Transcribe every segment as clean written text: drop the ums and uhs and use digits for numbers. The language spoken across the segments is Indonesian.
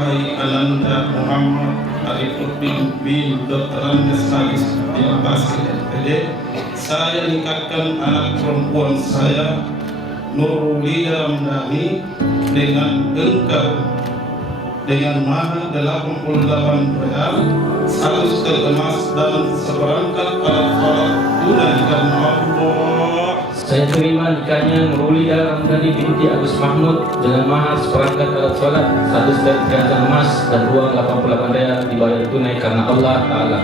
Wahai Ananda Muhammad Arifudin bin Dr. Andes Halis bin Basir SPD, saya nikahkan anak perempuan saya Nurulida Ramdhani dengan engkau dengan mahar 88 real, 100 tel emas dan seperangkat alat sholat tunai karena Allah. Saya terima nikahnya Nurulida Ramdhani binti Agus Mahmud dengan mahar seperangkat alat sholat, 1 setel perhiasan emas dan uang 88 real dibayar tunai karena Allah Ta'ala.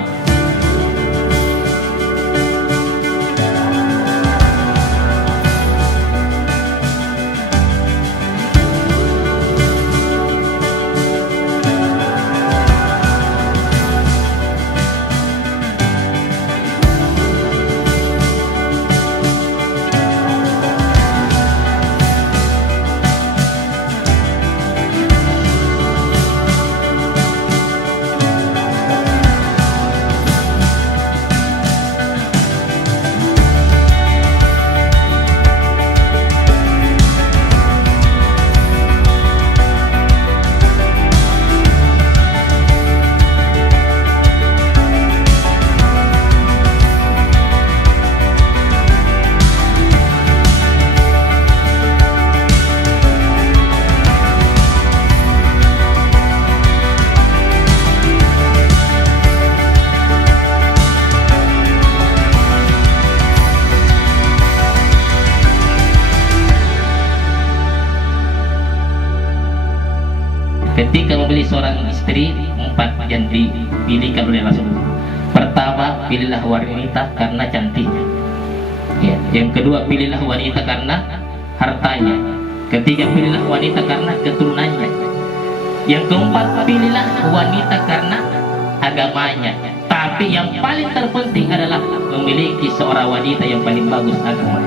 Ketika membeli seorang istri, 4 yang dipilihkan oleh Rasulullah. Pertama, pilihlah wanita karena cantiknya. Ya. Yang kedua, pilihlah wanita karena hartanya. Ketiga, pilihlah wanita karena keturunannya. Yang keempat, pilihlah wanita karena agamanya. Tapi yang paling terpenting adalah memiliki seorang wanita yang paling bagus agamanya.